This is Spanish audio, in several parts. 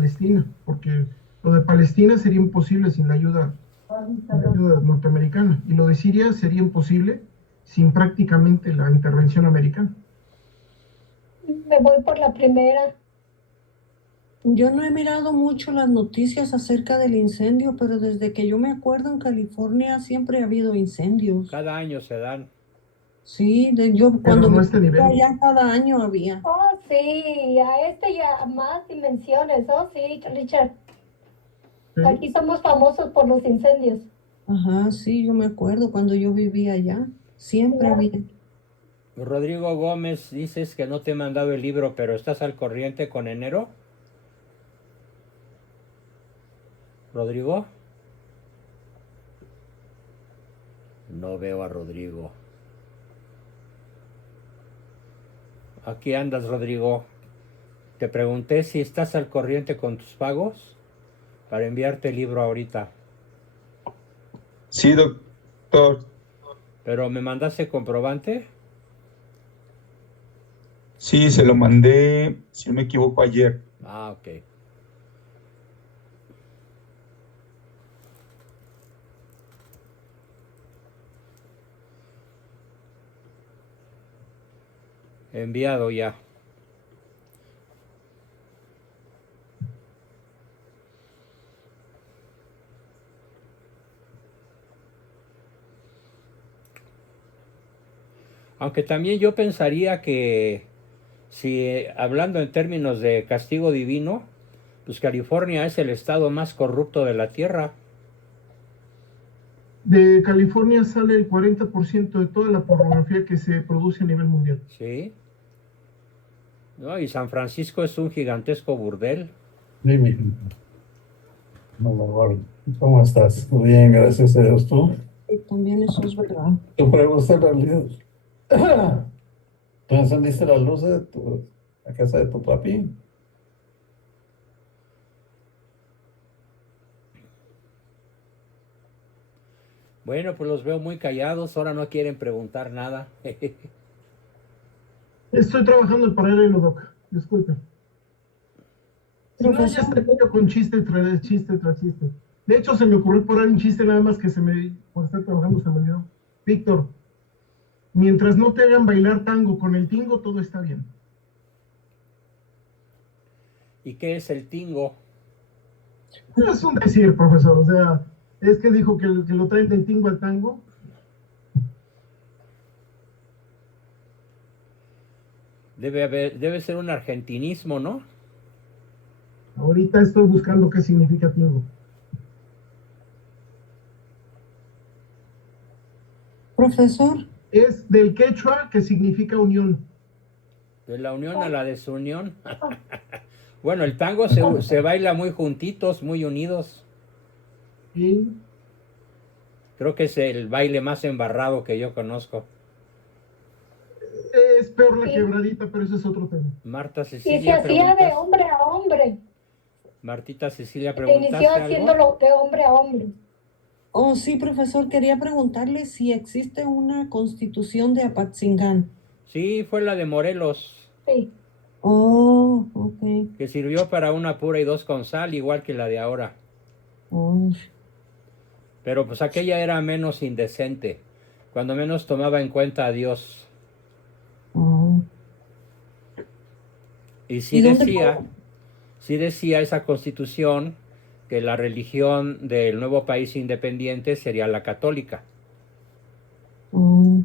Palestina, porque lo de Palestina sería imposible sin la ayuda norteamericana, y lo de Siria sería imposible sin prácticamente la intervención americana. Me voy por la primera. Yo no he mirado mucho las noticias acerca del incendio, pero desde que yo me acuerdo en California siempre ha habido incendios. Cada año se dan. Sí, yo Pero cuando no a este vivía nivel. allá cada año había. Oh, sí, a este y a más dimensiones. Oh, sí, Richard. ¿Sí? Aquí somos famosos por los incendios. Ajá, sí, yo me acuerdo cuando yo vivía allá, siempre había. Rodrigo Gómez, dices que no te he mandado el libro, pero ¿estás al corriente con enero? ¿Rodrigo? No veo a Rodrigo. Aquí andas, Rodrigo. Te pregunté si estás al corriente con tus pagos para enviarte el libro ahorita. Sí, doctor. ¿Pero me mandaste comprobante? Sí, se lo mandé, si no me equivoco, ayer. Ah, ok. Enviado ya. Aunque también yo pensaría que si hablando en términos de castigo divino, pues California es el estado más corrupto de la tierra. De California sale el 40% de toda la pornografía que se produce a nivel mundial. Sí. ¿No? Y San Francisco es un gigantesco burdel. Sí, mi amor, ¿cómo estás? Muy bien, gracias a Dios. ¿Tú? Y también eso es verdad. ¿Tu pregunta en realidad? ¿Tú encendiste las luces de la casa de tu papi? Bueno, pues los veo muy callados, ahora no quieren preguntar nada. Estoy trabajando en paralelo, Doc. Disculpe. Si no, ya Profesor, estoy con chiste tras chiste tras chiste. De hecho, se me ocurrió por ahí un chiste nada más que por estar trabajando se me olvidó. Víctor, mientras no te hagan bailar tango con el tingo, todo está bien. ¿Y qué es el tingo? Es un decir, profesor. O sea, es que dijo que lo traen del tingo al tango. Debe ser un argentinismo, ¿no? Ahorita estoy buscando qué significa tingo. profesor, Es del quechua, que significa unión. De la unión a la desunión. Bueno, el tango se baila muy juntitos, muy unidos. Y Creo que es el baile más embarrado que yo conozco. es peor la quebradita, pero ese es otro tema. Marta Y se Cecilia, hacía de ¿preguntas? hombre a hombre. Martita Cecilia, Se inició ¿preguntaste algo? haciéndolo de hombre a hombre. oh sí, profesor, quería preguntarle si existe una constitución de Apatzingán. Sí, fue la de Morelos, Sí. Oh, ok. que sirvió para una pura y dos con sal, igual que la de ahora. Oh, Pero pues aquella era menos indecente, cuando menos tomaba en cuenta a Dios. oh. Y sí ¿Y dónde decía esa constitución que la religión del nuevo país independiente sería la católica. Oh,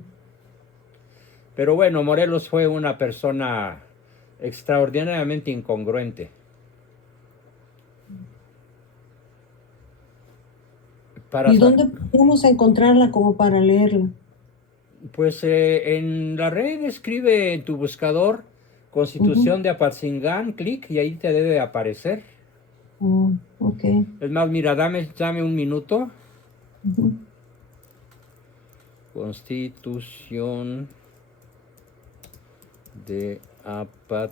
Pero bueno, Morelos fue una persona extraordinariamente incongruente. ¿y dónde podemos encontrarla como para leerla? Pues en la red escribe en tu buscador Constitución de Apatzingán, clic y ahí te debe aparecer. Oh, ok. Es más, mira, dame un minuto. Ujú. Constitución de Apatzingán.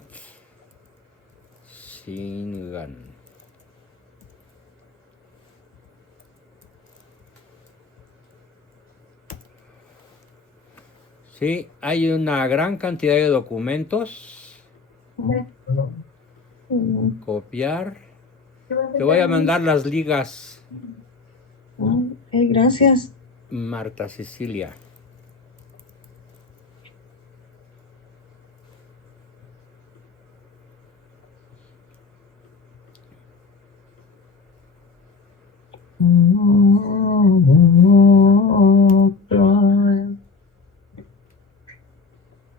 Sí, hay una gran cantidad de documentos. Copiar. Te voy a mandar las ligas, Ok, gracias. Marta Cecilia.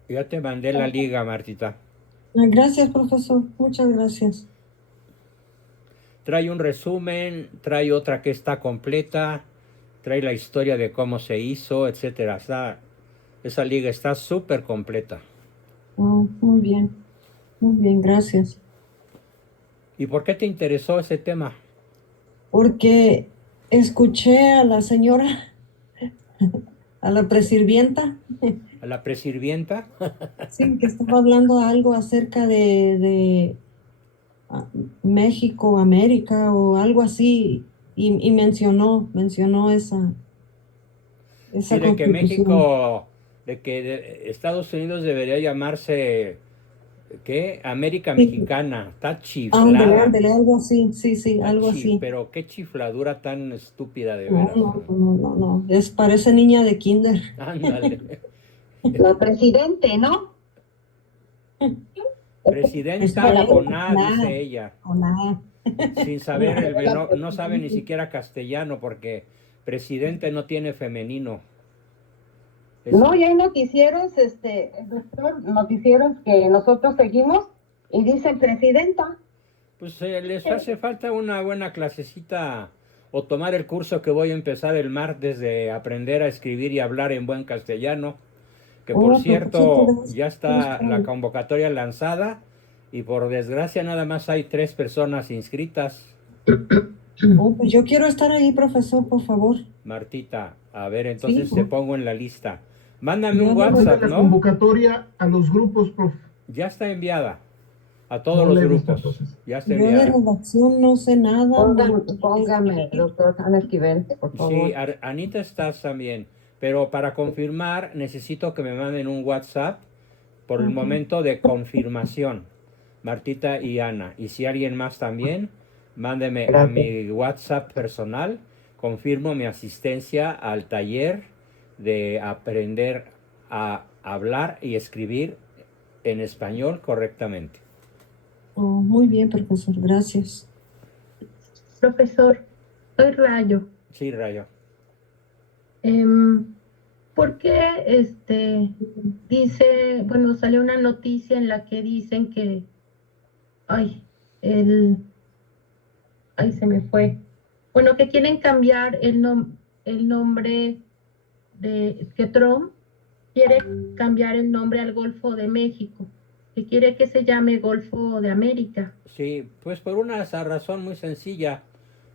Ya te mandé la liga, Martita. Gracias, profesor. Muchas gracias. Trae un resumen, trae otra que está completa, trae la historia de cómo se hizo, etcétera. Esa liga está súper completa. Muy bien. Muy bien, gracias. ¿Y por qué te interesó ese tema? Porque escuché a la señora, a la presirvienta, ¿A la presirvienta? sí, que estaba hablando algo acerca de México, América o algo así, y mencionó esa Sí, de que constitución. México, Estados Unidos debería llamarse, ¿qué? América Sí, Mexicana. Está ándele, chiflada. ándele, algo así, sí, sí, algo así. Pero qué chifladura tan estúpida de No, veras. no, no, no, no, parece niña de kinder. Ándale. La presidente, ¿no? Presidenta Espera, con A, nada, dice ella. con nada. Sin saber, no sabe ni siquiera castellano porque presidente no tiene femenino. No, y hay noticieros, doctor, noticieros que nosotros seguimos y dice presidenta. Pues les hace falta una buena clasecita o tomar el curso que voy a empezar el martes de aprender a escribir y hablar en buen castellano. Que por Oh, propósito cierto, ya está la de... convocatoria lanzada y por desgracia nada más hay 3 personas inscritas. Oh, pues yo quiero estar ahí, profesor, por favor. Martita, a ver, entonces Sí, te pongo en la lista. Mándame un yo de, Mande WhatsApp, la ¿no? convocatoria a los grupos, prof. Ya está enviada a todos No los la he visto grupos. entonces. Ya está yo de enviada. redacción no sé nada. Póngame, doctor Ana Esquivel, por favor. Sí, Anita estás también. Pero para confirmar necesito que me manden un WhatsApp por el Ujú. momento de confirmación. Martita y Ana. Y si alguien más también, mándeme a Gracias. mi WhatsApp personal. Confirmo mi asistencia al taller de aprender a hablar y escribir en español correctamente. Oh, muy bien, profesor, gracias. Profesor, soy Rayo. Sí, Rayo. ¿Por qué dice, bueno, salió una noticia en la que dicen que, ay, se me fue. Bueno, que quieren cambiar el nombre que Trump quiere cambiar el nombre al Golfo de México, que quiere que se llame Golfo de América. Sí, pues por una razón muy sencilla.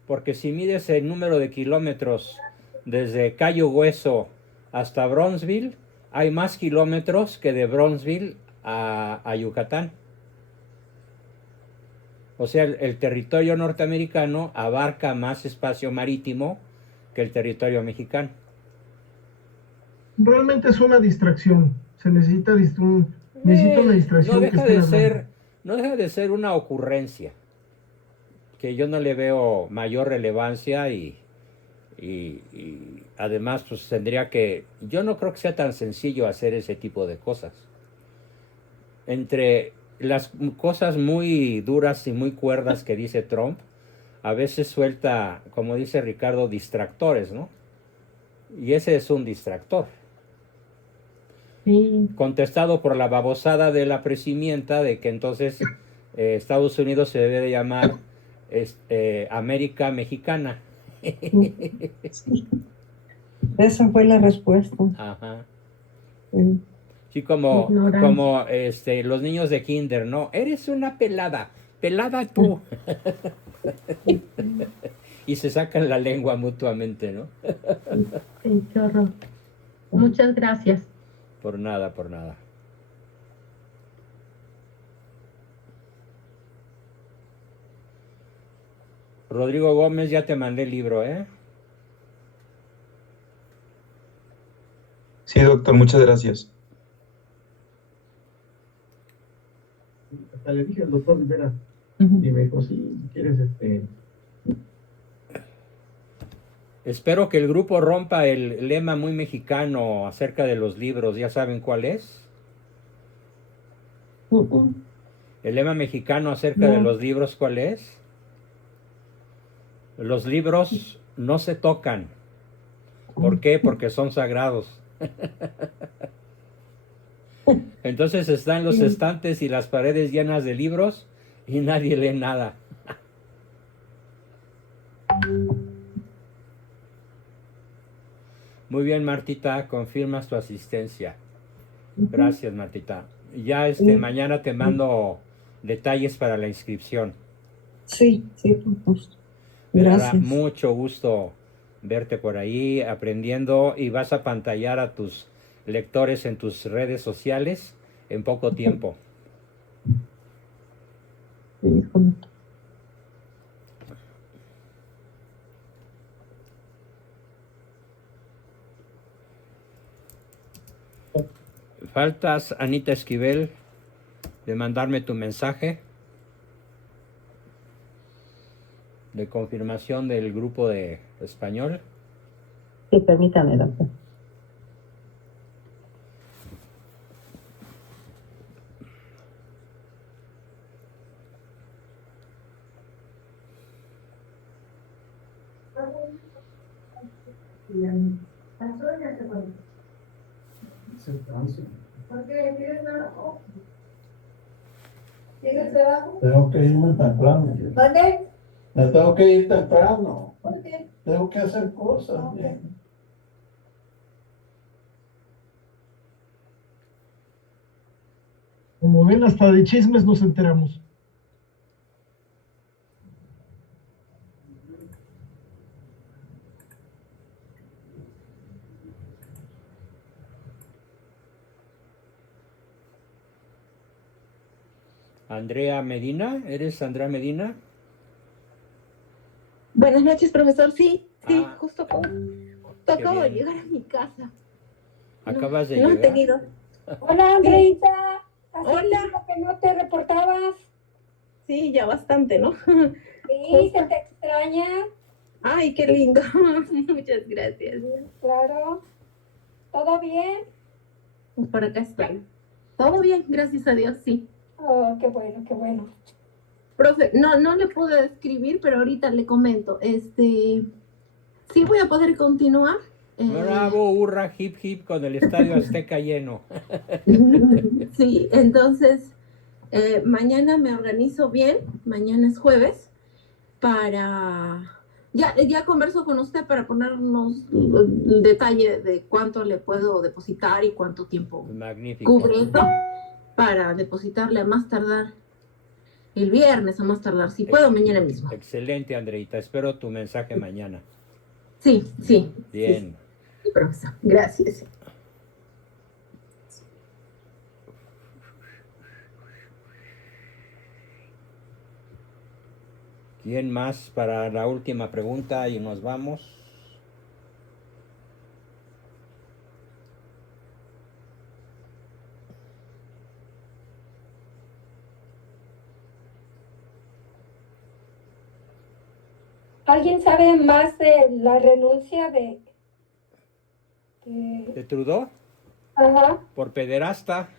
Porque si mides el número de kilómetros desde Cayo Hueso hasta Bronzeville, hay más kilómetros que de Bronzeville a Yucatán. O sea, el territorio norteamericano abarca más espacio marítimo que el territorio mexicano. Realmente es una distracción. Se necesita, necesita una distracción que estén hablando. No deja de ser una ocurrencia que yo no le veo mayor relevancia y además pues tendría que, yo no creo que sea tan sencillo hacer ese tipo de cosas. Entre las cosas muy duras y muy cuerdas que dice Trump, a veces suelta, como dice Ricardo, distractores, ¿no? Y ese es un distractor. Sí. Contestado por la babosada de la presidenta de que entonces Estados Unidos se debe de llamar América Mexicana. Sí. Esa fue la respuesta. Ajá. Sí. Sí, como Ignorancia. los niños de kinder, ¿no? Eres una pelada, pelada tú. Y se sacan la lengua mutuamente, ¿no? Sí, qué horror. Muchas gracias. Por nada, por nada. Rodrigo Gómez, ya te mandé el libro, ¿eh? Sí, doctor, muchas gracias. Hasta le dije al doctor Rivera, Y me dijo, sí, si quieres, Espero que el grupo rompa el lema muy mexicano acerca de los libros. ¿Ya saben cuál es? El lema mexicano acerca de No. los libros, ¿cuál es? Los libros no se tocan. ¿Por qué? Porque son sagrados. Entonces están los estantes y las paredes llenas de libros y nadie lee nada. Muy bien, Martita, confirmas tu asistencia. Gracias, Martita. Ya mañana te mando detalles para la inscripción. Sí, por supuesto. Me dará Gracias. mucho gusto verte por ahí aprendiendo y vas a pantallar a tus lectores en tus redes sociales en poco tiempo. Híjole. Faltas, Anita Esquivel, de mandarme tu mensaje de confirmación del grupo de español. Sí, permítame, doctor. tengo que irme temprano. ¿Dónde? Me tengo que ir temprano. ¿Por qué? Tengo que hacer cosas. Ok. Bien. Como ven, hasta de chismes nos enteramos. Andrea Medina, ¿eres Andrea Medina? Buenas noches, profesor. Sí, Ah. justo acabo de bien. llegar a mi casa. Acabas de No he llegar. tenido. Hola, Andreita. Hace Hola. tiempo que no te reportabas. Sí, ya bastante, ¿no? Sí, se te extraña. Ay, qué lindo. Muchas gracias. Claro. ¿Todo bien? Por acá estoy. Todo bien, gracias a Dios, sí. Oh, qué bueno, qué bueno. Profe, no le pude escribir, pero ahorita le comento. Sí voy a poder continuar. Bravo, hurra, hip hip con el Estadio Azteca lleno. Sí, entonces mañana me organizo bien, mañana es jueves, para... Ya converso con usted para ponernos el detalle de cuánto le puedo depositar y cuánto tiempo Magnífico. cubre eso, para depositarle a más tardar el viernes, a más tardar, si puedo, mañana mismo. Excelente, Andreita. Espero tu mensaje mañana. Sí. Bien. Sí, profesor, gracias. ¿Quién más para la última pregunta y nos vamos? ¿Alguien sabe más de la renuncia de... ¿De Trudeau? Ajá. Por pederasta.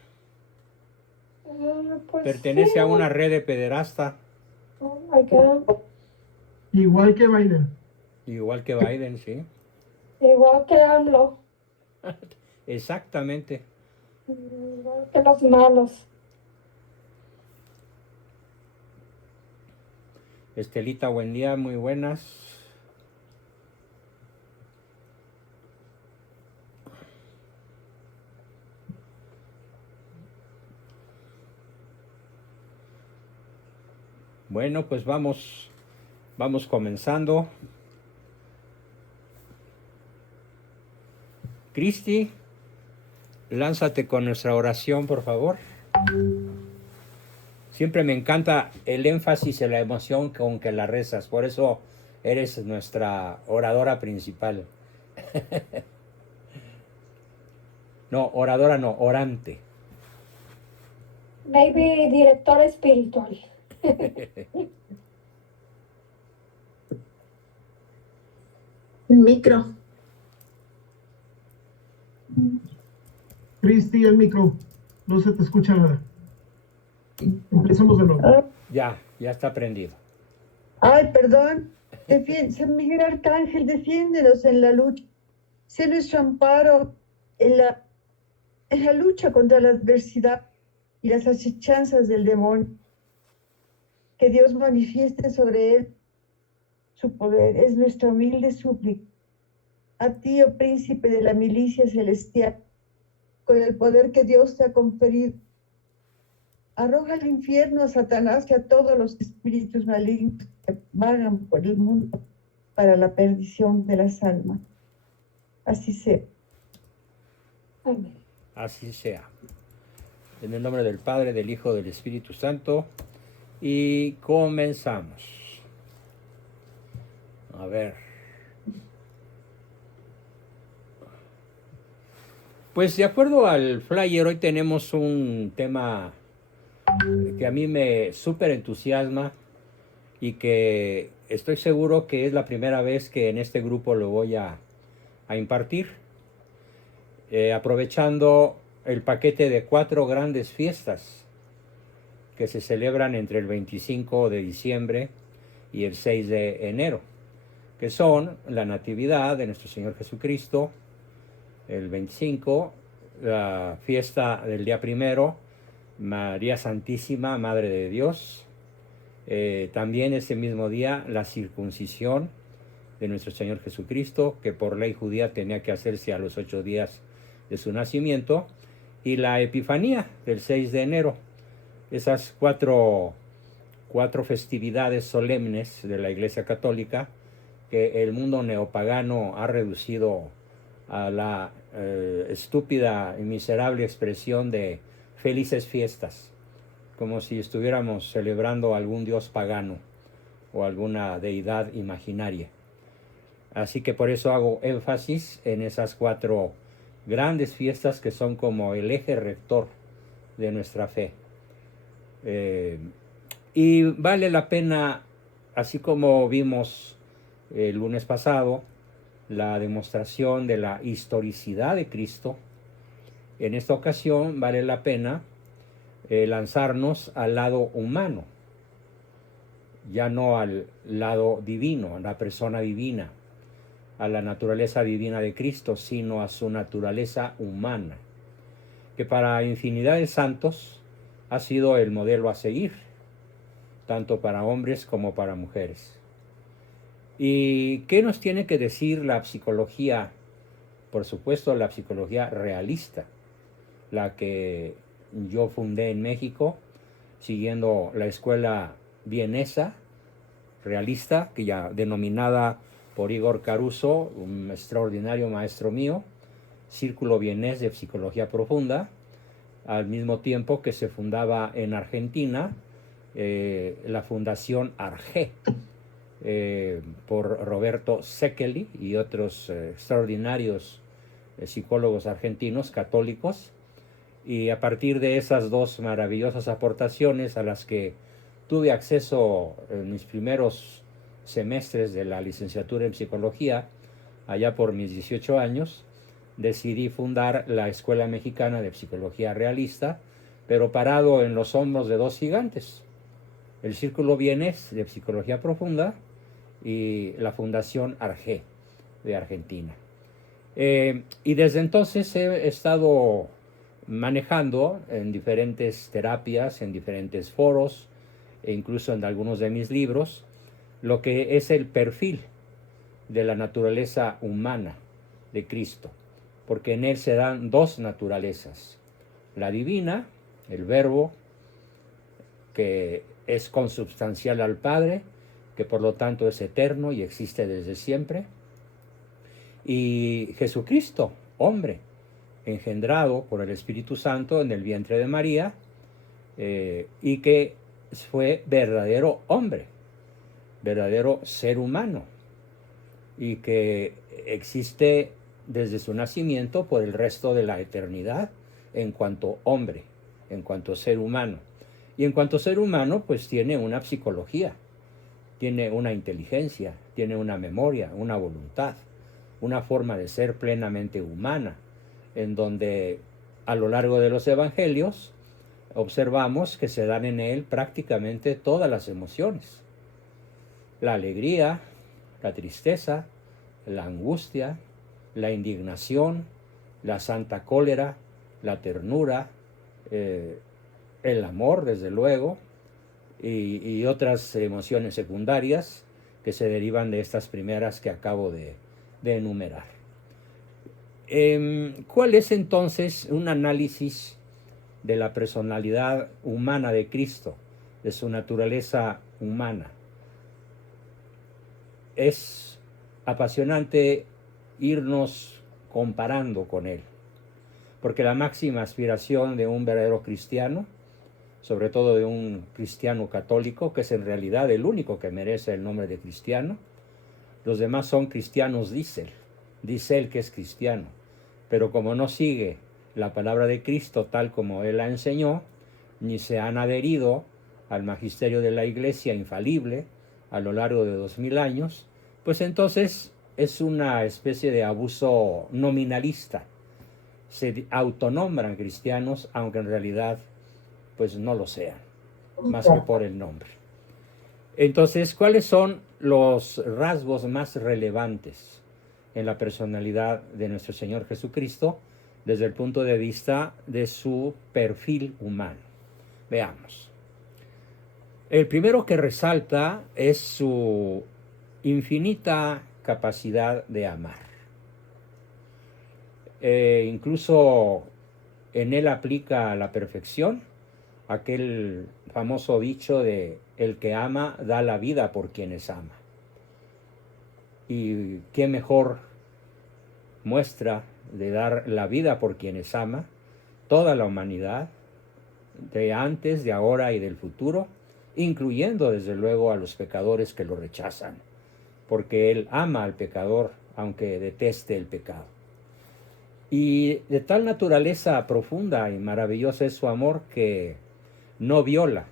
Pues Pertenece sí. a una red de pederasta. Oh my God. Igual que Biden. Igual que Biden, sí. Igual que AMLO. Exactamente. Igual que los malos. Estelita, buen día, muy buenas. Bueno, pues vamos comenzando. Cristi, lánzate con nuestra oración, por favor. Siempre me encanta el énfasis y la emoción con que la rezas, por eso eres nuestra oradora principal. No, oradora no, orante. Maybe director espiritual. El micro. Cristi, el micro. No se te escucha nada. Empezamos de nuevo. Ya está prendido. Ay, perdón. San Miguel Arcángel, defiéndenos en la lucha. Sé nuestro amparo en la lucha contra la adversidad y las asechanzas del demonio. Que Dios manifieste sobre él su poder. Es nuestra humilde súplica. A ti, oh príncipe de la milicia celestial, con el poder que Dios te ha conferido, arroja al infierno a Satanás y a todos los espíritus malignos que vagan por el mundo para la perdición de las almas. Así sea. Amén. Así sea. En el nombre del Padre, del Hijo, del Espíritu Santo. Y comenzamos. A ver. Pues de acuerdo al flyer, hoy tenemos un tema que a mí me súper entusiasma y que estoy seguro que es la primera vez que en este grupo lo voy a impartir, aprovechando el paquete de 4 grandes fiestas que se celebran entre el 25 de diciembre y el 6 de enero, que son la Natividad de nuestro Señor Jesucristo, el 25, la fiesta del día primero, María Santísima, Madre de Dios, también ese mismo día la circuncisión de nuestro Señor Jesucristo, que por ley judía tenía que hacerse a los 8 días de su nacimiento, y la Epifanía del 6 de enero. Esas cuatro festividades solemnes de la Iglesia Católica que el mundo neopagano ha reducido a la estúpida y miserable expresión de felices fiestas, como si estuviéramos celebrando a algún dios pagano o alguna deidad imaginaria. Así que por eso hago énfasis en esas 4 grandes fiestas que son como el eje rector de nuestra fe. Y vale la pena, así como vimos el lunes pasado, la demostración de la historicidad de Cristo, en esta ocasión vale la pena lanzarnos al lado humano, ya no al lado divino, a la persona divina, a la naturaleza divina de Cristo, sino a su naturaleza humana, que para infinidad de santos ha sido el modelo a seguir, tanto para hombres como para mujeres. ¿Y qué nos tiene que decir la psicología? Por supuesto, la psicología realista, la que yo fundé en México, siguiendo la escuela vienesa realista, que ya denominada por Igor Caruso, un extraordinario maestro mío, Círculo Vienés de Psicología Profunda, al mismo tiempo que se fundaba en Argentina la Fundación Arge, por Roberto Szekely y otros extraordinarios psicólogos argentinos católicos, y a partir de esas 2 maravillosas aportaciones a las que tuve acceso en mis primeros semestres de la licenciatura en psicología, allá por mis 18 años, decidí fundar la Escuela Mexicana de Psicología Realista, pero parado en los hombros de 2 gigantes, el Círculo Vienés de Psicología Profunda y la Fundación Arge de Argentina. Y desde entonces he estado manejando en diferentes terapias, en diferentes foros, e incluso en algunos de mis libros, lo que es el perfil de la naturaleza humana de Cristo, porque en él se dan 2 naturalezas, la divina, el Verbo, que es consubstancial al Padre, que por lo tanto es eterno y existe desde siempre, y Jesucristo, hombre, engendrado por el Espíritu Santo en el vientre de María, y que fue verdadero hombre, verdadero ser humano, y que existe desde su nacimiento por el resto de la eternidad en cuanto hombre, en cuanto ser humano. Y en cuanto a ser humano, pues tiene una psicología, tiene una inteligencia, tiene una memoria, una voluntad, una forma de ser plenamente humana, en donde a lo largo de los evangelios observamos que se dan en él prácticamente todas las emociones. La alegría, la tristeza, la angustia, la indignación, la santa cólera, la ternura, el amor, desde luego, y otras emociones secundarias que se derivan de estas primeras que acabo de enumerar. ¿Cuál es entonces un análisis de la personalidad humana de Cristo, de su naturaleza humana? Es apasionante irnos comparando con él, porque la máxima aspiración de un verdadero cristiano, sobre todo de un cristiano católico, que es en realidad el único que merece el nombre de cristiano, los demás son cristianos, dice él que es cristiano, pero como no sigue la palabra de Cristo tal como él la enseñó, ni se han adherido al magisterio de la Iglesia infalible a lo largo de 2000 años, pues entonces es una especie de abuso nominalista. Se autonombran cristianos, aunque en realidad pues no lo sean, más que por el nombre. Entonces, ¿cuáles son los rasgos más relevantes en la personalidad de nuestro Señor Jesucristo desde el punto de vista de su perfil humano? Veamos. El primero que resalta es su infinita capacidad de amar. Incluso en él aplica a la perfección aquel famoso dicho de el que ama da la vida por quienes ama. Y qué mejor muestra de dar la vida por quienes ama toda la humanidad, de antes, de ahora y del futuro, incluyendo desde luego a los pecadores que lo rechazan, porque él ama al pecador aunque deteste el pecado. Y de tal naturaleza profunda y maravillosa es su amor que no viola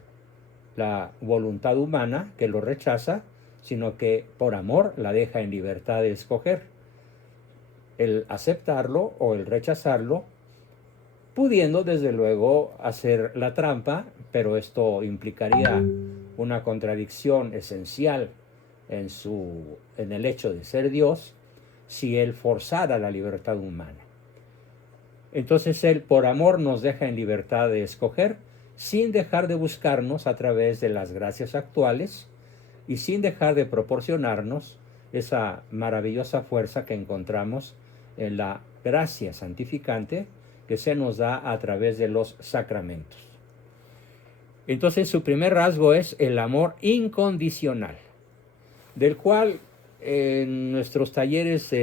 la voluntad humana que lo rechaza, sino que por amor la deja en libertad de escoger el aceptarlo o el rechazarlo, pudiendo desde luego hacer la trampa, pero esto implicaría una contradicción esencial en el hecho de ser Dios, si él forzara la libertad humana. Entonces él por amor nos deja en libertad de escoger, sin dejar de buscarnos a través de las gracias actuales y sin dejar de proporcionarnos esa maravillosa fuerza que encontramos en la gracia santificante que se nos da a través de los sacramentos. Entonces su primer rasgo es el amor incondicional, del cual en nuestros talleres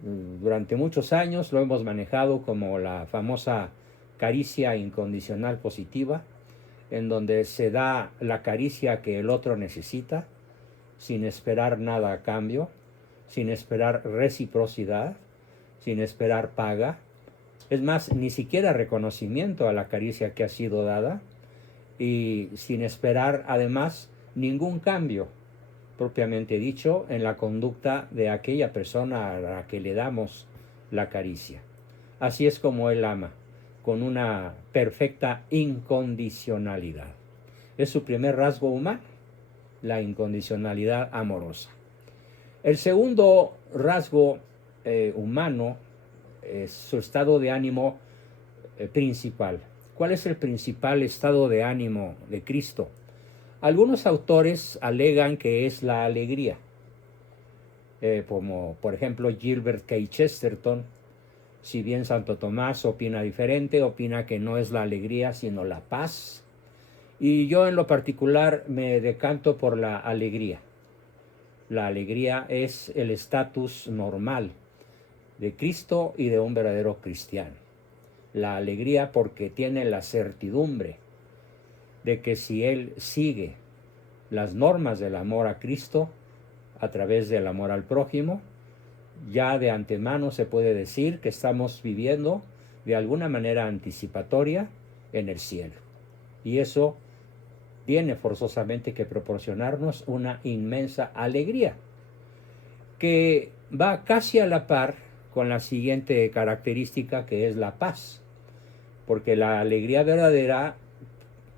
durante muchos años lo hemos manejado como la famosa caricia incondicional positiva, en donde se da la caricia que el otro necesita, sin esperar nada a cambio, sin esperar reciprocidad, sin esperar paga. Es más, ni siquiera reconocimiento a la caricia que ha sido dada, y sin esperar además ningún cambio, propiamente dicho, en la conducta de aquella persona a la que le damos la caricia. Así es como él ama, con una perfecta incondicionalidad. Es su primer rasgo humano, la incondicionalidad amorosa. El segundo rasgo humano es su estado de ánimo principal. ¿Cuál es el principal estado de ánimo de Cristo? Algunos autores alegan que es la alegría, como por ejemplo Gilbert K. Chesterton. Si bien Santo Tomás opina diferente, opina que no es la alegría sino la paz. Y yo en lo particular me decanto por la alegría. La alegría es el estatus normal de Cristo y de un verdadero cristiano. La alegría porque tiene la certidumbre de que si él sigue las normas del amor a Cristo a través del amor al prójimo, ya de antemano se puede decir que estamos viviendo de alguna manera anticipatoria en el cielo. Y eso tiene forzosamente que proporcionarnos una inmensa alegría, que va casi a la par con la siguiente característica, que es la paz. Porque la alegría verdadera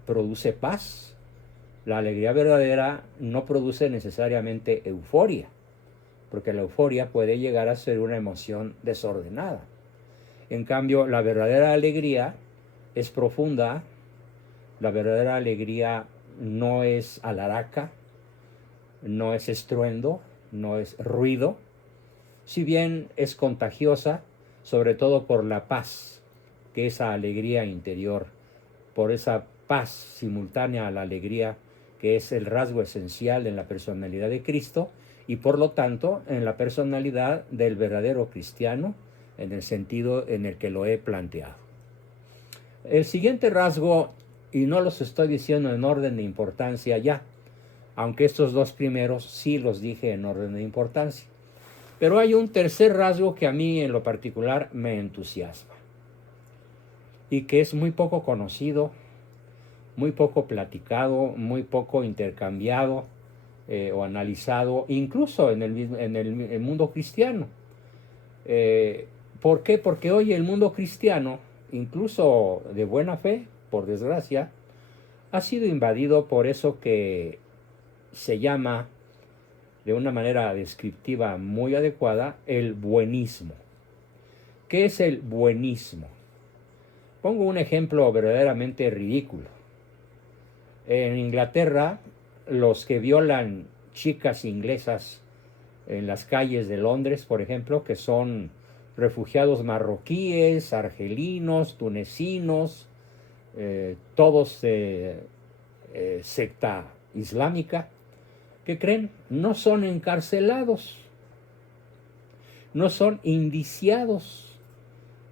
produce paz. La alegría verdadera no produce necesariamente euforia, porque la euforia puede llegar a ser una emoción desordenada. En cambio, la verdadera alegría es profunda. La verdadera alegría no es alaraca, no es estruendo, no es ruido, si bien es contagiosa, sobre todo por la paz, que esa alegría interior, por esa paz simultánea a la alegría, que es el rasgo esencial en la personalidad de Cristo y por lo tanto en la personalidad del verdadero cristiano, en el sentido en el que lo he planteado. El siguiente rasgo, y no los estoy diciendo en orden de importancia ya, aunque estos dos primeros sí los dije en orden de importancia, pero hay un tercer rasgo que a mí en lo particular me entusiasma y que es muy poco conocido, muy poco platicado, muy poco intercambiado o analizado, incluso en el mundo cristiano. ¿Por qué? Porque hoy el mundo cristiano, incluso de buena fe, por desgracia, ha sido invadido por eso que se llama, de una manera descriptiva muy adecuada, el buenismo. ¿Qué es el buenismo? Pongo un ejemplo verdaderamente ridículo. En Inglaterra, los que violan chicas inglesas en las calles de Londres, por ejemplo, que son refugiados marroquíes, argelinos, tunecinos, todos de secta islámica, ¿qué creen? No son encarcelados, no son indiciados.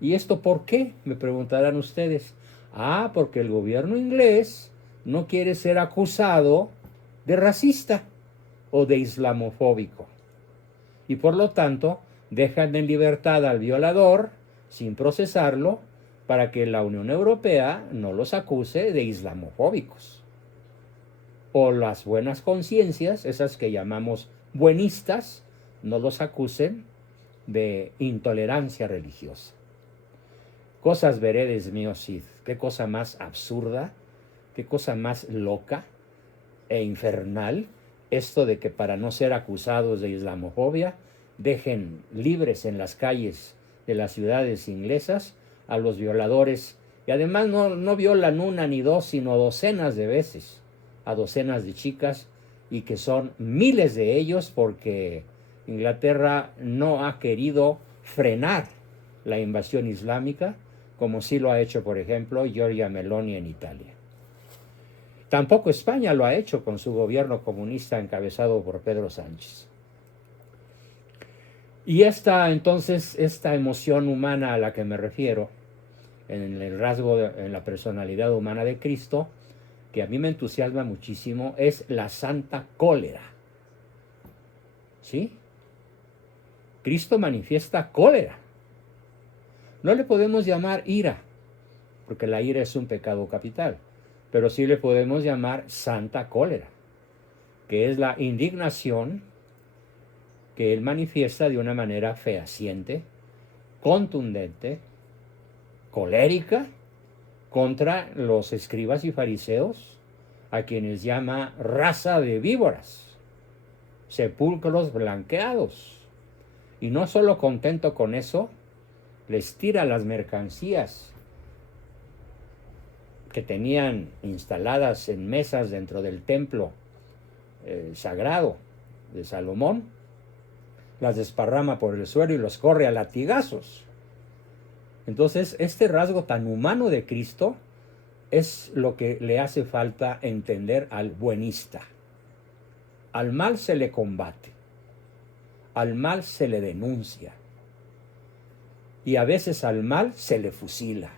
¿Y esto por qué? Me preguntarán ustedes. Porque el gobierno inglés no quiere ser acusado de racista o de islamofóbico. Y por lo tanto, dejan en libertad al violador sin procesarlo para que la Unión Europea no los acuse de islamofóbicos. O las buenas conciencias, esas que llamamos buenistas, no los acusen de intolerancia religiosa. Cosas veredes mío Cid, qué cosa más absurda, qué cosa más loca e infernal, esto de que para no ser acusados de islamofobia, dejen libres en las calles de las ciudades inglesas a los violadores, y además no violan una ni dos, sino docenas de veces a docenas de chicas, y que son miles de ellos porque Inglaterra no ha querido frenar la invasión islámica, como sí lo ha hecho, por ejemplo, Giorgia Meloni en Italia. Tampoco España lo ha hecho con su gobierno comunista encabezado por Pedro Sánchez. Y entonces, esta emoción humana a la que me refiero, en el rasgo, en la personalidad humana de Cristo, que a mí me entusiasma muchísimo, es la santa cólera. ¿Sí? Cristo manifiesta cólera. No le podemos llamar ira, porque la ira es un pecado capital, pero sí le podemos llamar santa cólera, que es la indignación que él manifiesta de una manera fehaciente, contundente, colérica, contra los escribas y fariseos, a quienes llama raza de víboras, sepulcros blanqueados. Y no solo contento con eso, les tira las mercancías que tenían instaladas en mesas dentro del templo sagrado de Salomón, las desparrama por el suelo y los corre a latigazos. Entonces, este rasgo tan humano de Cristo es lo que le hace falta entender al buenista. Al mal se le combate, al mal se le denuncia, y a veces al mal se le fusila,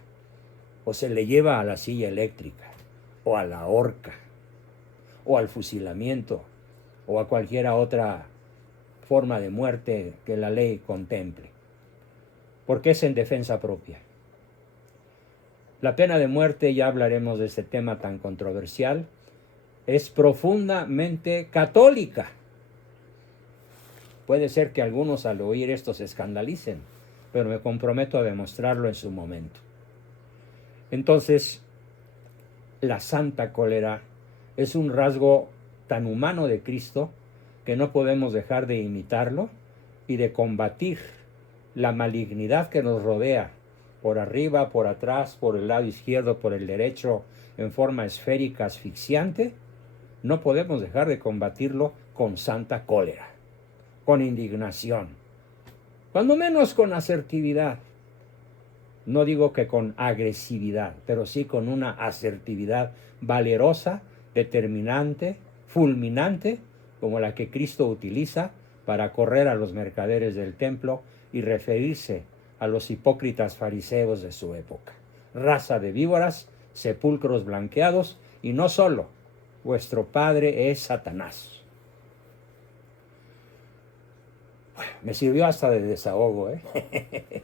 o se le lleva a la silla eléctrica, o a la horca, o al fusilamiento, o a cualquier otra forma de muerte que la ley contemple, porque es en defensa propia. La pena de muerte, ya hablaremos de este tema tan controversial, es profundamente católica. Puede ser que algunos al oír esto se escandalicen, pero me comprometo a demostrarlo en su momento. Entonces, la santa cólera es un rasgo tan humano de Cristo que no podemos dejar de imitarlo y de combatir la malignidad que nos rodea, por arriba, por atrás, por el lado izquierdo, por el derecho, en forma esférica, asfixiante. No podemos dejar de combatirlo con santa cólera, con indignación, cuando menos con asertividad. No digo que con agresividad, pero sí con una asertividad valerosa, determinante, fulminante, como la que Cristo utiliza para correr a los mercaderes del templo y referirse a los hipócritas fariseos de su época. Raza de víboras, sepulcros blanqueados, y no solo, vuestro padre es Satanás. Bueno, me sirvió hasta de desahogo, ¿eh?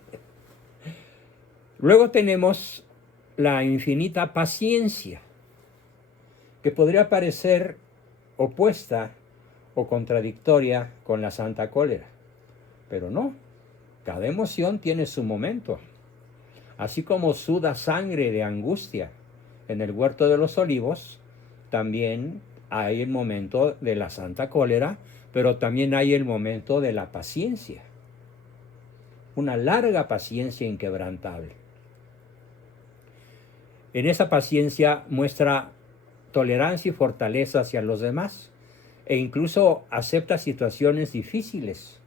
Luego tenemos la infinita paciencia, que podría parecer opuesta o contradictoria con la santa cólera, pero no. Cada emoción tiene su momento. Así como suda sangre de angustia en el huerto de los olivos, también hay el momento de la santa cólera, pero también hay el momento de la paciencia. Una larga paciencia inquebrantable. En esa paciencia muestra tolerancia y fortaleza hacia los demás, e incluso acepta situaciones difíciles.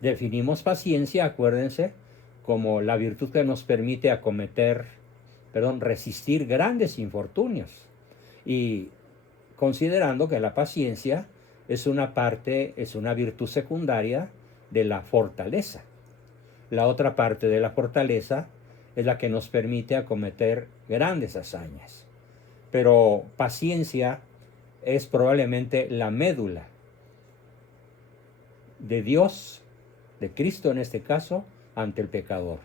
Definimos paciencia, acuérdense, como la virtud que nos permite resistir grandes infortunios. Y considerando que la paciencia es una virtud secundaria de la fortaleza. La otra parte de la fortaleza es la que nos permite acometer grandes hazañas. Pero paciencia es probablemente la médula de Dios, de Cristo en este caso, ante el pecador.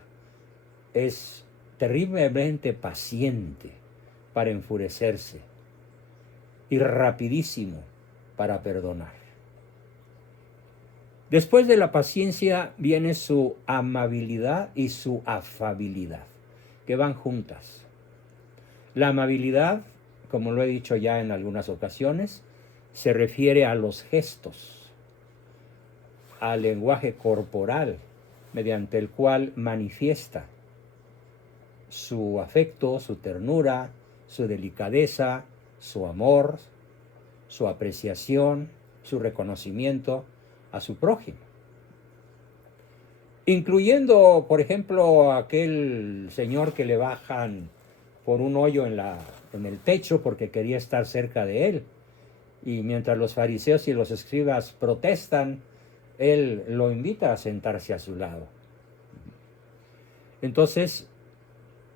Es terriblemente paciente para enfurecerse y rapidísimo para perdonar. Después de la paciencia viene su amabilidad y su afabilidad, que van juntas. La amabilidad, como lo he dicho ya en algunas ocasiones, se refiere a los gestos, al lenguaje corporal, mediante el cual manifiesta su afecto, su ternura, su delicadeza, su amor, su apreciación, su reconocimiento a su prójimo. Incluyendo, por ejemplo, aquel señor que le bajan por un hoyo en el techo porque quería estar cerca de él. Y mientras los fariseos y los escribas protestan, él lo invita a sentarse a su lado. Entonces,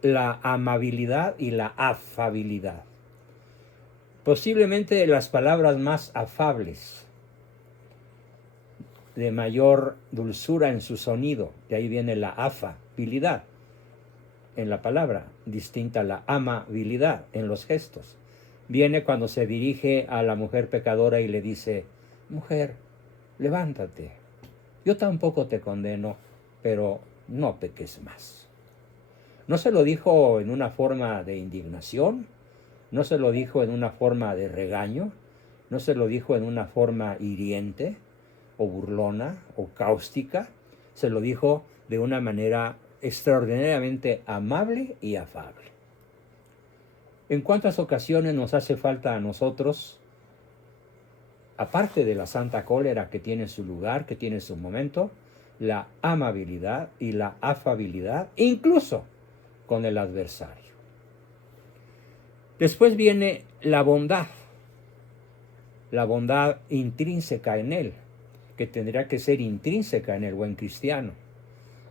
la amabilidad y la afabilidad. Posiblemente las palabras más afables, de mayor dulzura en su sonido, de ahí viene la afabilidad en la palabra, distinta a la amabilidad en los gestos. Viene cuando se dirige a la mujer pecadora y le dice: mujer, levántate, yo tampoco te condeno, pero no peques más. No se lo dijo en una forma de indignación, no se lo dijo en una forma de regaño, no se lo dijo en una forma hiriente o burlona o cáustica, se lo dijo de una manera extraordinariamente amable y afable. ¿En cuántas ocasiones nos hace falta a nosotros, aparte de la santa cólera que tiene su lugar, que tiene su momento, la amabilidad y la afabilidad, incluso con el adversario? Después viene la bondad intrínseca en él, que tendría que ser intrínseca en el buen cristiano,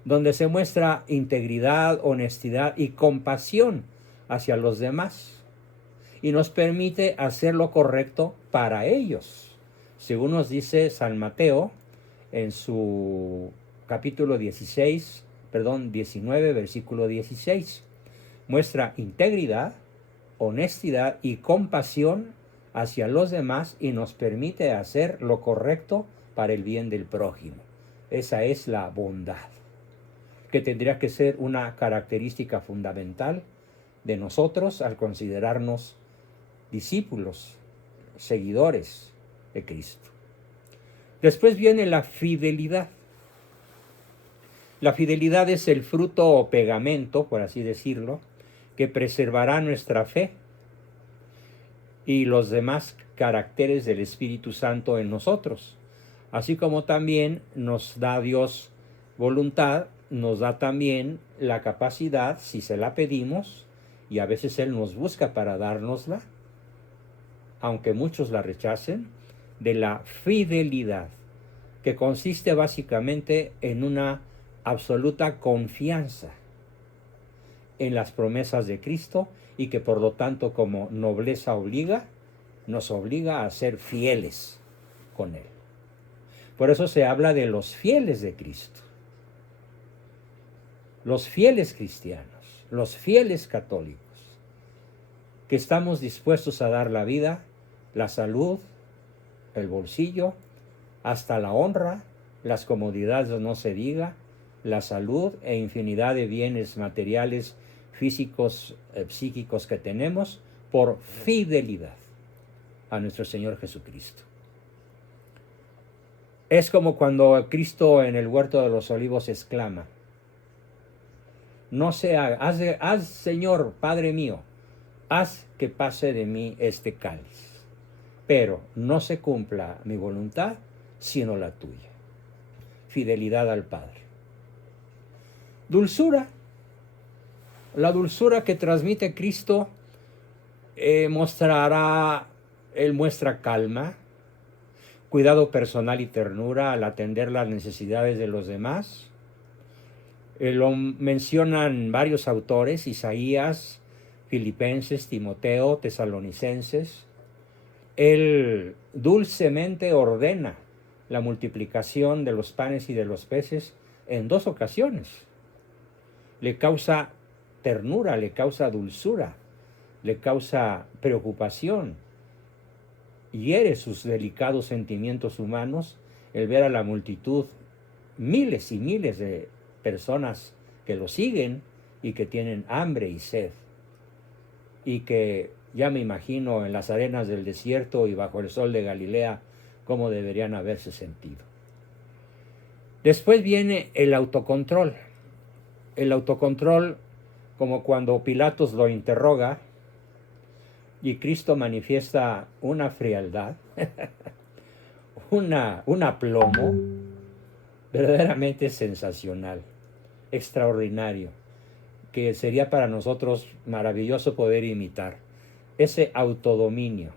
donde se muestra integridad, honestidad y compasión hacia los demás, y nos permite hacer lo correcto para ellos, según nos dice San Mateo en su capítulo 19, versículo 16. muestra integridad, honestidad y compasión hacia los demás y nos permite hacer lo correcto para el bien del prójimo. Esa es la bondad, que tendría que ser una característica fundamental de nosotros al considerarnos discípulos, seguidores de Cristo. Después viene la fidelidad. La fidelidad es el fruto o pegamento, por así decirlo, que preservará nuestra fe y los demás caracteres del Espíritu Santo en nosotros. Así como también nos da Dios voluntad, nos da también la capacidad, si se la pedimos, y a veces Él nos busca para dárnosla, aunque muchos la rechacen, de la fidelidad, que consiste básicamente en una absoluta confianza en las promesas de Cristo y que por lo tanto como nobleza nos obliga a ser fieles con Él. Por eso se habla de los fieles de Cristo, los fieles cristianos, los fieles católicos, que estamos dispuestos a dar la vida, la salud, el bolsillo, hasta la honra, las comodidades no se diga, la salud e infinidad de bienes materiales, físicos, psíquicos que tenemos por fidelidad a nuestro Señor Jesucristo. Es como cuando Cristo en el huerto de los olivos exclama: no se haga, haz Señor, Padre mío, haz que pase de mí este cáliz, pero no se cumpla mi voluntad, sino la tuya. Fidelidad al Padre. Dulzura. La dulzura que transmite Cristo Él muestra calma, cuidado personal y ternura al atender las necesidades de los demás. Lo mencionan varios autores: Isaías, Filipenses, Timoteo, Tesalonicenses. Él dulcemente ordena la multiplicación de los panes y de los peces en 2 ocasiones. Le causa ternura, le causa dulzura, le causa preocupación. Hiere sus delicados sentimientos humanos el ver a la multitud, miles y miles de personas que lo siguen y que tienen hambre y sed. Y que ya me imagino en las arenas del desierto y bajo el sol de Galilea cómo deberían haberse sentido. Después viene el autocontrol. El autocontrol, como cuando Pilatos lo interroga y Cristo manifiesta una frialdad, un aplomo verdaderamente sensacional, extraordinario, que sería para nosotros maravilloso poder imitar. Ese autodominio.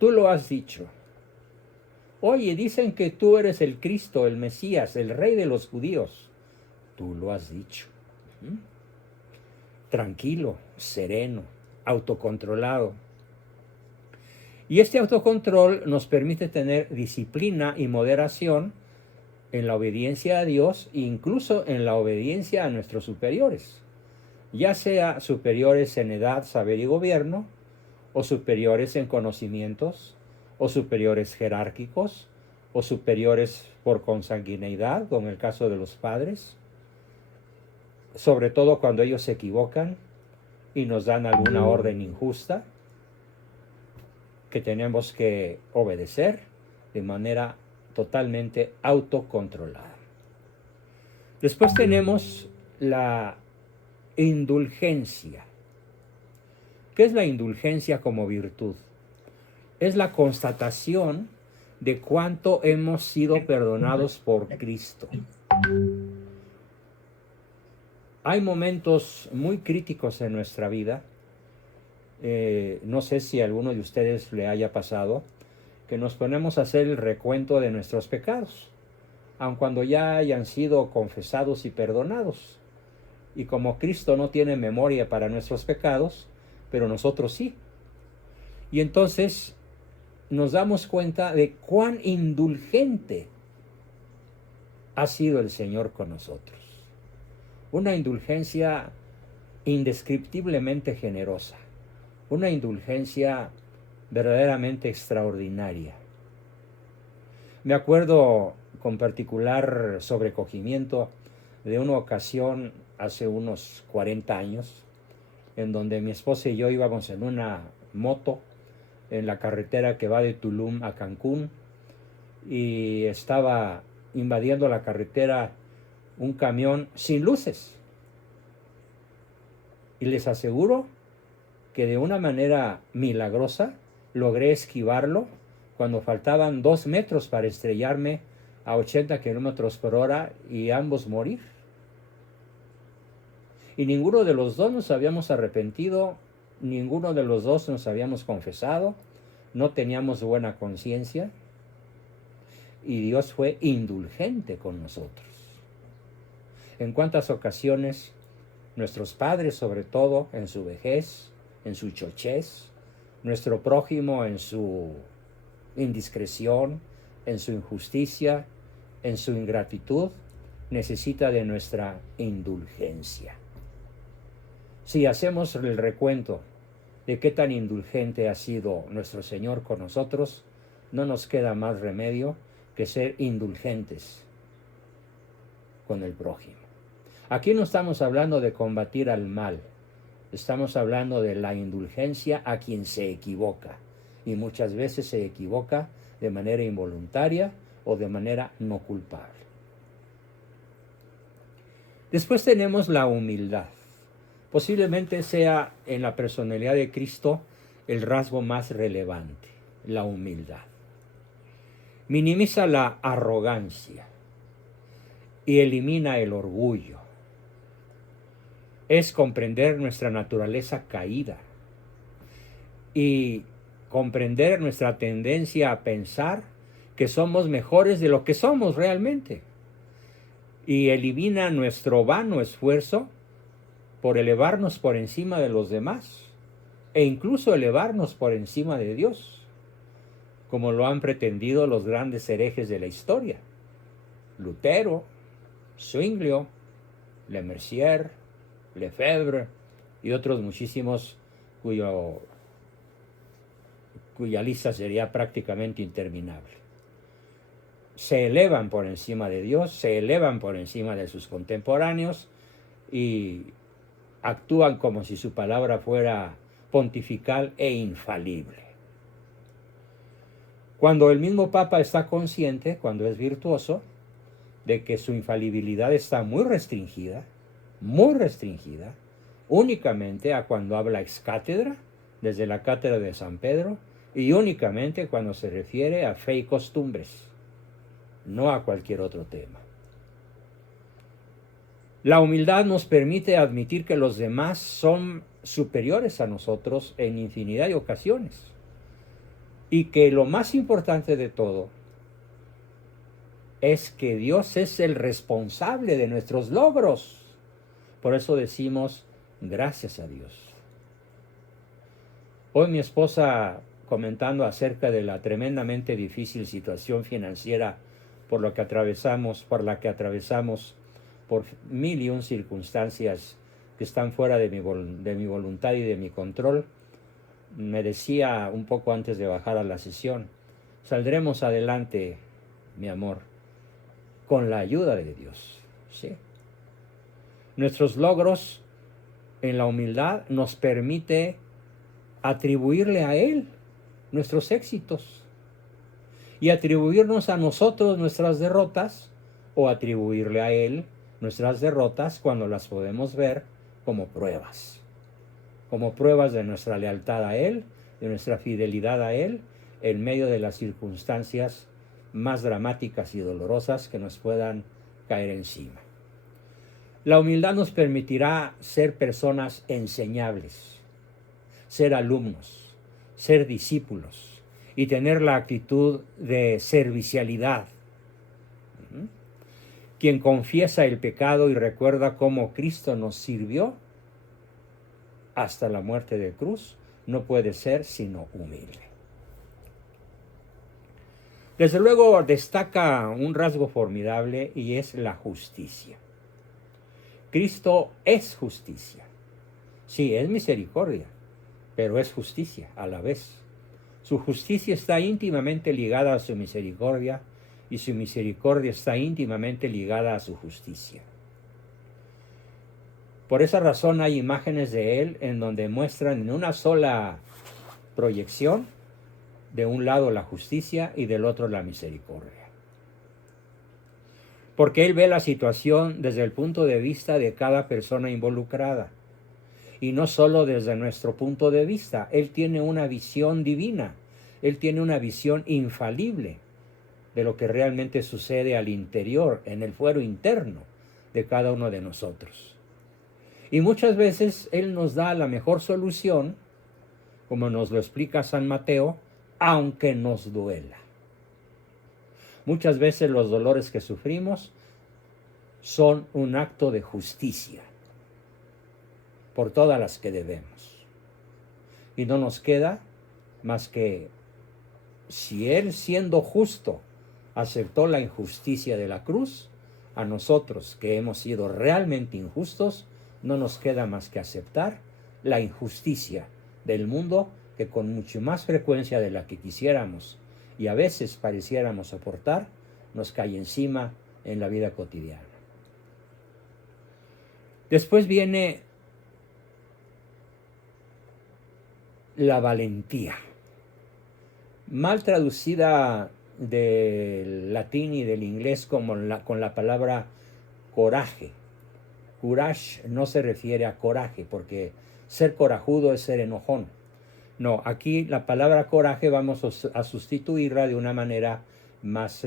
Tú lo has dicho. Oye, dicen que tú eres el Cristo, el Mesías, el Rey de los judíos. Tú lo has dicho. Tranquilo, sereno, autocontrolado. Y este autocontrol nos permite tener disciplina y moderación en la obediencia a Dios, incluso en la obediencia a nuestros superiores, ya sea superiores en edad, saber y gobierno, o superiores en conocimientos, o superiores jerárquicos, o superiores por consanguineidad, como en el caso de los padres, sobre todo cuando ellos se equivocan y nos dan alguna orden injusta que tenemos que obedecer de manera totalmente autocontrolada. Después tenemos la indulgencia. ¿Qué es la indulgencia como virtud? Es la constatación de cuánto hemos sido perdonados por Cristo. Hay momentos muy críticos en nuestra vida. No sé si a alguno de ustedes le haya pasado que nos ponemos a hacer el recuento de nuestros pecados, aun cuando ya hayan sido confesados y perdonados. Y como Cristo no tiene memoria para nuestros pecados, pero nosotros sí. Y entonces nos damos cuenta de cuán indulgente ha sido el Señor con nosotros. Una indulgencia indescriptiblemente generosa, una indulgencia verdaderamente extraordinaria. Me acuerdo con particular sobrecogimiento de una ocasión hace unos 40 años, en donde mi esposa y yo íbamos en una moto en la carretera que va de Tulum a Cancún, y estaba invadiendo la carretera un camión sin luces. Y les aseguro que de una manera milagrosa logré esquivarlo cuando faltaban 2 metros para estrellarme a 80 kilómetros por hora y ambos morir. Y ninguno de los dos nos habíamos arrepentido, ninguno de los dos nos habíamos confesado, no teníamos buena conciencia, y Dios fue indulgente con nosotros. En cuántas ocasiones nuestros padres, sobre todo en su vejez, en su chochez, nuestro prójimo en su indiscreción, en su injusticia, en su ingratitud, necesita de nuestra indulgencia. Si hacemos el recuento de qué tan indulgente ha sido nuestro Señor con nosotros, no nos queda más remedio que ser indulgentes con el prójimo. Aquí no estamos hablando de combatir al mal, estamos hablando de la indulgencia a quien se equivoca, y muchas veces se equivoca de manera involuntaria o de manera no culpable. Después tenemos la humildad. Posiblemente sea en la personalidad de Cristo el rasgo más relevante, la humildad. Minimiza la arrogancia y elimina el orgullo. Es comprender nuestra naturaleza caída y comprender nuestra tendencia a pensar que somos mejores de lo que somos realmente. Y elimina nuestro vano esfuerzo por elevarnos por encima de los demás e incluso elevarnos por encima de Dios, como lo han pretendido los grandes herejes de la historia: Lutero, Zwinglio, Le Mercier, Lefebvre y otros muchísimos cuya lista sería prácticamente interminable. Se elevan por encima de Dios, se elevan por encima de sus contemporáneos y actúan como si su palabra fuera pontifical e infalible. Cuando el mismo Papa está consciente, cuando es virtuoso, de que su infalibilidad está muy restringida, únicamente a cuando habla ex cátedra, desde la cátedra de San Pedro, y únicamente cuando se refiere a fe y costumbres, no a cualquier otro tema. La humildad nos permite admitir que los demás son superiores a nosotros en infinidad de ocasiones, y que lo más importante de todo es que Dios es el responsable de nuestros logros. Por eso decimos gracias a Dios. Hoy mi esposa, comentando acerca de la tremendamente difícil situación financiera por la que atravesamos por 1001 circunstancias que están fuera de mi voluntad y de mi control, me decía un poco antes de bajar a la sesión: saldremos adelante, mi amor, con la ayuda de Dios. ¿Sí? Nuestros logros en la humildad nos permite atribuirle a Él nuestros éxitos y atribuirnos a nosotros nuestras derrotas, o atribuirle a Él nuestras derrotas cuando las podemos ver como pruebas de nuestra lealtad a Él, de nuestra fidelidad a Él, en medio de las circunstancias más dramáticas y dolorosas que nos puedan caer encima. La humildad nos permitirá ser personas enseñables, ser alumnos, ser discípulos y tener la actitud de servicialidad. Quien confiesa el pecado y recuerda cómo Cristo nos sirvió hasta la muerte de cruz, no puede ser sino humilde. Desde luego destaca un rasgo formidable, y es la justicia. Cristo es justicia. Sí, es misericordia, pero es justicia a la vez. Su justicia está íntimamente ligada a su misericordia y su misericordia está íntimamente ligada a su justicia. Por esa razón hay imágenes de Él en donde muestran en una sola proyección, de un lado la justicia y del otro la misericordia. Porque Él ve la situación desde el punto de vista de cada persona involucrada. Y no solo desde nuestro punto de vista. Él tiene una visión divina. Él tiene una visión infalible de lo que realmente sucede al interior, en el fuero interno de cada uno de nosotros. Y muchas veces Él nos da la mejor solución, como nos lo explica San Mateo, aunque nos duela. Muchas veces los dolores que sufrimos son un acto de justicia por todas las que debemos. Y no nos queda más que, si Él siendo justo aceptó la injusticia de la cruz, a nosotros que hemos sido realmente injustos, no nos queda más que aceptar la injusticia del mundo que con mucho más frecuencia de la que quisiéramos y a veces pareciéramos soportar, nos cae encima en la vida cotidiana. Después viene la valentía, mal traducida del latín y del inglés con la palabra coraje. Courage no se refiere a coraje, porque ser corajudo es ser enojón. No, aquí la palabra coraje vamos a sustituirla de una manera más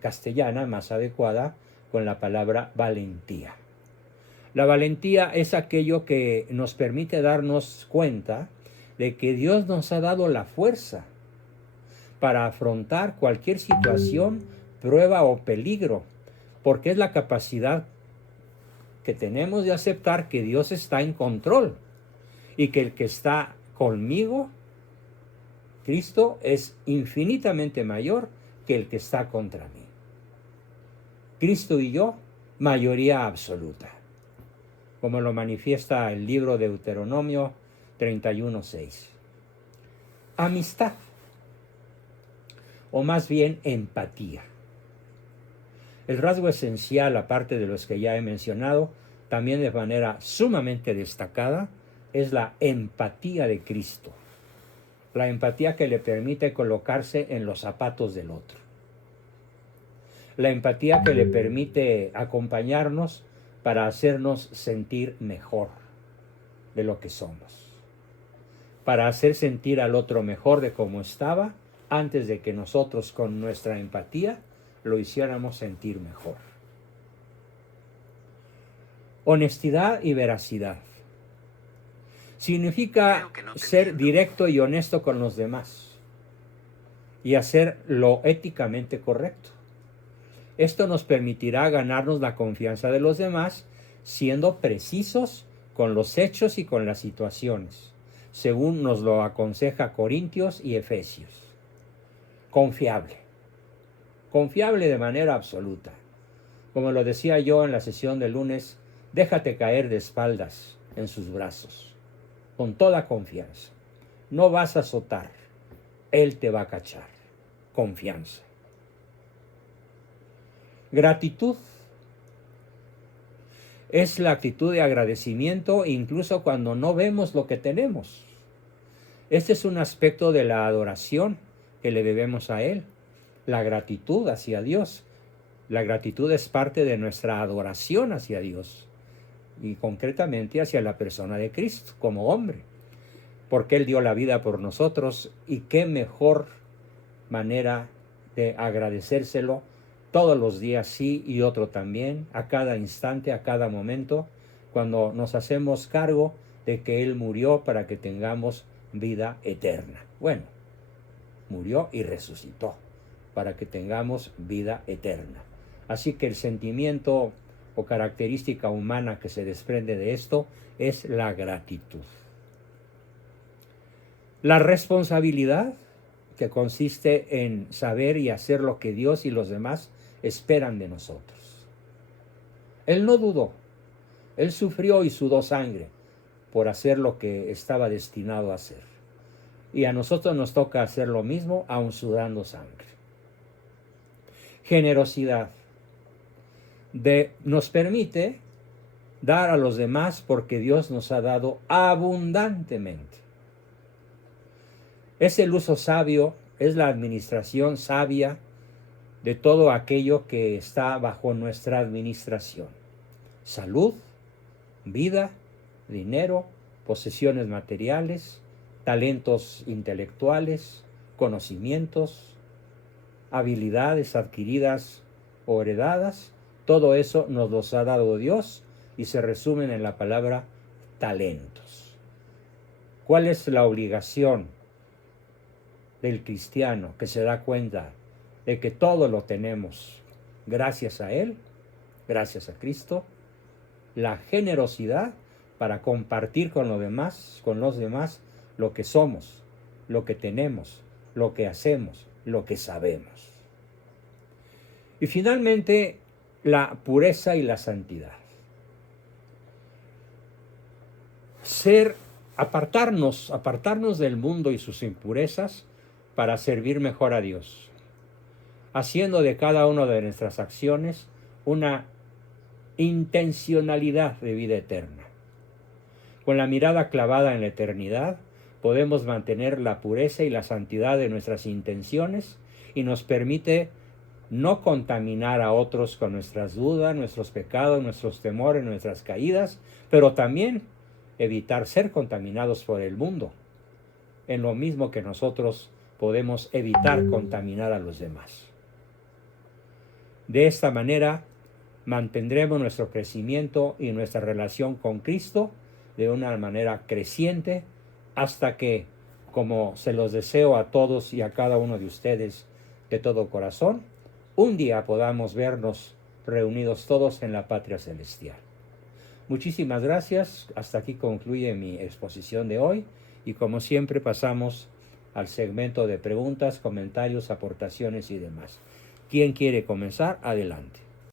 castellana, más adecuada, con la palabra valentía. La valentía es aquello que nos permite darnos cuenta de que Dios nos ha dado la fuerza para afrontar cualquier situación, prueba o peligro, porque es la capacidad que tenemos de aceptar que Dios está en control y que el que está conmigo, Cristo, es infinitamente mayor que el que está contra mí. Cristo y yo, mayoría absoluta, como lo manifiesta el libro de Deuteronomio 31:6. Amistad, o más bien empatía. El rasgo esencial, aparte de los que ya he mencionado, también de manera sumamente destacada, es la empatía de Cristo. La empatía que le permite colocarse en los zapatos del otro. La empatía que le permite acompañarnos para hacernos sentir mejor de lo que somos. Para hacer sentir al otro mejor de cómo estaba antes de que nosotros con nuestra empatía lo hiciéramos sentir mejor. Honestidad y veracidad. Significa ser directo y honesto con los demás y hacer lo éticamente correcto. Esto nos permitirá ganarnos la confianza de los demás siendo precisos con los hechos y con las situaciones, según nos lo aconseja Corintios y Efesios. Confiable. Confiable de manera absoluta. Como lo decía yo en la sesión del lunes, déjate caer de espaldas en sus brazos, con toda confianza. No vas a azotar, Él te va a cachar. Confianza. Gratitud. Es la actitud de agradecimiento incluso cuando no vemos lo que tenemos. Este es un aspecto de la adoración que le debemos a Él. La gratitud hacia Dios. La gratitud es parte de nuestra adoración hacia Dios y concretamente hacia la persona de Cristo como hombre, porque Él dio la vida por nosotros y qué mejor manera de agradecérselo todos los días, sí y otro también, a cada instante, a cada momento, cuando nos hacemos cargo de que Él murió para que tengamos vida eterna. Bueno, murió y resucitó para que tengamos vida eterna. Así que el sentimiento o característica humana que se desprende de esto es la gratitud. La responsabilidad, que consiste en saber y hacer lo que Dios y los demás esperan de nosotros. Él no dudó, Él sufrió y sudó sangre por hacer lo que estaba destinado a hacer. Y a nosotros nos toca hacer lo mismo, aun sudando sangre. Generosidad. Nos permite dar a los demás porque Dios nos ha dado abundantemente. Es el uso sabio, es la administración sabia de todo aquello que está bajo nuestra administración. Salud, vida, dinero, posesiones materiales, talentos intelectuales, conocimientos, habilidades adquiridas o heredadas. Todo eso nos los ha dado Dios y se resumen en la palabra talentos. ¿Cuál es la obligación del cristiano que se da cuenta de que todo lo tenemos gracias a Él, gracias a Cristo? La generosidad para compartir con los demás lo que somos, lo que tenemos, lo que hacemos, lo que sabemos. Y finalmente, la pureza y la santidad. Apartarnos del mundo y sus impurezas para servir mejor a Dios, haciendo de cada una de nuestras acciones una intencionalidad de vida eterna. Con la mirada clavada en la eternidad, podemos mantener la pureza y la santidad de nuestras intenciones y nos permite no contaminar a otros con nuestras dudas, nuestros pecados, nuestros temores, nuestras caídas, pero también evitar ser contaminados por el mundo, en lo mismo que nosotros podemos evitar contaminar a los demás. De esta manera, mantendremos nuestro crecimiento y nuestra relación con Cristo de una manera creciente hasta que, como se los deseo a todos y a cada uno de ustedes de todo corazón, un día podamos vernos reunidos todos en la patria celestial. Muchísimas gracias. Hasta aquí concluye mi exposición de hoy y como siempre pasamos al segmento de preguntas, comentarios, aportaciones y demás. ¿Quién quiere comenzar? Adelante.